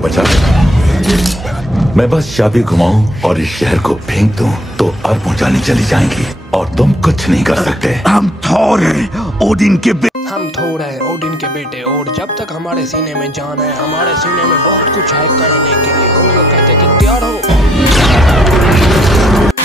तो बचा। मैं बस चाबी घुमाऊं और इस शहर को फेंक दूं तो अरबों जाने चली जाएंगी और तुम कुछ नहीं कर सकते। हम थोर हैं, ओडिन के हम थोर हैं, ओडिन के बेटे, और जब तक हमारे सीने में जान है, हमारे सीने में बहुत कुछ है कहने के लिए। और वो कहते कि तैयार हो।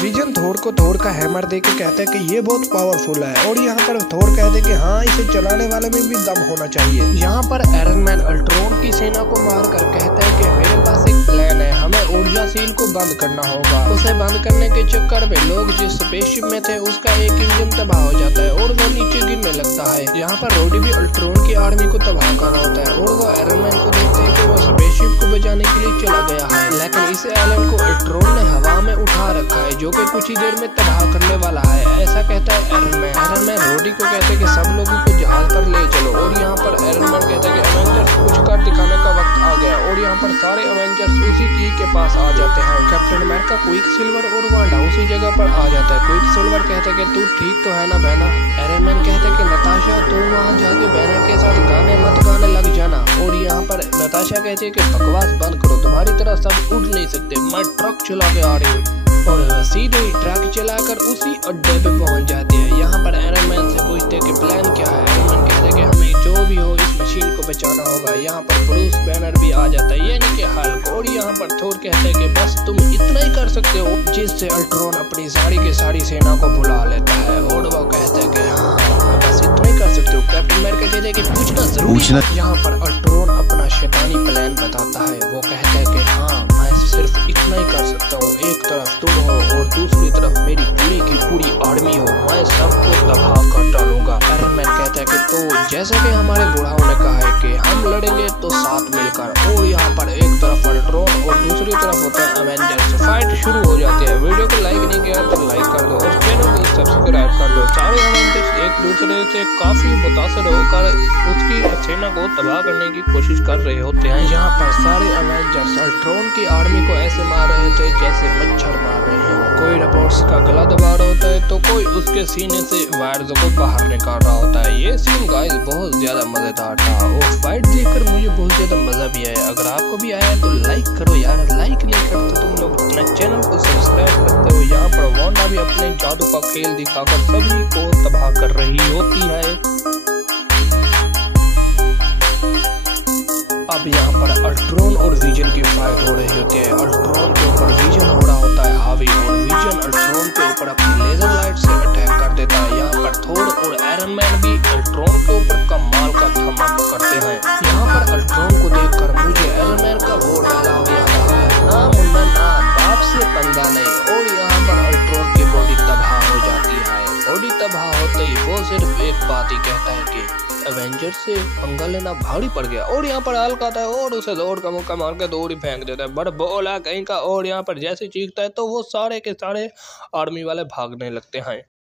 विजन थोर को थोर का हैमर दे के कहते हैं कि ये बहुत पावरफुल है, और यहाँ पर थोर कहते हैं कि हाँ, इसे चलाने वाले में भी दम होना चाहिए। यहाँ पर आयरन मैन अल्ट्रॉन की सेना को मार कर कहता है कि मेरे पास एक प्लान है, हमें ऊर्जा सील को बंद करना होगा। उसे बंद करने के चक्कर में लोग जिस स्पेसशिप में थे उसका एक इंजन तबाह हो जाता है और वो नीचे गिरने लगता है। यहाँ पर रोडी भी अल्ट्रॉन की आर्मी को तबाह कर रहा होता है, और वो आयरन मैन को देखते हैं कि वो स्पेसशिप को बचाने के लिए चला गया है, लेकिन इस एलन को अल्ट्रॉन ने हवा में उठा रखा है, जो कि कुछ ही देर में तबाह करने वाला है, ऐसा कहता है आयरन मैन। आयरन मैन रोडी को कहते हैं कि सब लोगों को जहाज पर ले चलो, और यहाँ पर आयरन मैन कहता है कि एवेंजर्स कुछ कर दिखाने का वक्त आ गया, और यहाँ पर सारे एवेंजर्स उसी की के पास आ जाते हैं। कैप्टन अमेरिका, क्विक सिल्वर और वांडा उसी जगह पर आ जाता है। क्विक सिल्वर कहते हैं कि तू ठीक तो है ना बहना। आयरन मैन कहते हैं कि नताशा तू वहाँ जाके बैनर के साथ गाने मत गाने लग जाना, और यहाँ पर नताशा कहती है कि बकवास बंद करो, तुम्हारी तरह सब उड़ नहीं सकते, मैं ट्रक चला के आ रही हूँ। और सीधे ट्रक चलाकर उसी अड्डे पे पहुंच जाते हैं। यहाँ पर आयरन मैन से पूछते हैं कि प्लान क्या है। आयरन मैन कहते हैं कि हमें जो भी हो इस मशीन को बचाना होगा। यहाँ पर ब्रूस बैनर भी आ जाता है, यानी कि हल्क। और यहाँ पर थोर कहते हैं कि बस तुम इतना ही कर सकते हो, जिससे अल्ट्रॉन अपनी सारी की सारी सेना को बुला लेता है, और वो कहते हैं कि हाँ, बस इतना ही कर सकते हो। कैप्टन अमेरिका कहते हैं कि पूछना जरूरी है। यहाँ पर अल्ट्रॉन अपना शैतानी प्लान बताता है। वो कहता है कि हाँ, मैं सिर्फ इतना ही कर सकता हूँ, एक तरफ तुम हो और दूसरी तरफ मेरी पूरी की पूरी आर्मी हो, मैं सबको तबाह कर डालूंगा। आयरन मैन कहता है कि तो जैसा कि हमारे बुढ़ाओं ने कहा है कि हम लड़ेंगे तो साथ मिलकर। और यहाँ पर एक तरफ अल्ट्रॉन और दूसरी तरफ होता है एवेंजर्स। फाइट शुरू हो जाती है। वीडियो को लाइक नहीं किया तो लाइक कर दो और चैनल को सब्सक्राइब कर दो। सारे एवेंजर्स एक दूसरे से काफी मुतासर होकर उसकी सेना को तबाह करने की कोशिश कर रहे होते हैं। यहाँ पर सारे एवेंजर्स अल्ट्रॉन की आर्मी को ऐसे मार रहे थे जैसे मच्छर मार रहे हैं। कोई रोबोट्स का गला दबा रहा होता है तो कोई उसके सीने से वायर्स को बाहर निकाल रहा होता है। ये सीन गाइस बहुत ज्यादा मजेदार था, और फाइट देखकर मुझे बहुत ज्यादा मजा भी आया। अगर आपको भी आया तो लाइक करो यार, लाइक नहीं करते तुम लोग अपना चैनल को सब्सक्राइब करते हो। यहाँ पर वांडा भी अपने जादू का खेल दिखाकर सभी को तबाह कर रही होती है। अब यहाँ पर अल्ट्रॉन और विजन की फाइट हो रही होती है। अल्ट्रॉन के ऊपर विजन हो रहा होता है हावी, और विजन अल्ट्रॉन के ऊपर अपनी लेजर लाइट से अटैक कर देता है। यहाँ पर थोर और आयरन मैन भी अल्ट्रॉन के ऊपर कमाल का धमाका करते हैं। यहाँ पर अल्ट्रॉन को देखकर मुझे आयरन मैन का वो डायलॉग याद आ गया, ना मुन्ना ना बाप से पंगा नहीं। और यहाँ पर अल्ट्रॉन की बॉडी तबाह हो जाती है। बॉडी तबाह होते ही वो सिर्फ एक बात ही कहता है कि एवेंजर्स से पंगा लेना भारी पड़ गया। और यहाँ पर हल्क आता है और उसे दौड़ का मुक्का मार के दूर ही फेंक देता है, बड़ बोला कहीं का। और यहाँ पर जैसे चीखता है तो वो सारे के सारे आर्मी वाले भागने लगते हैं।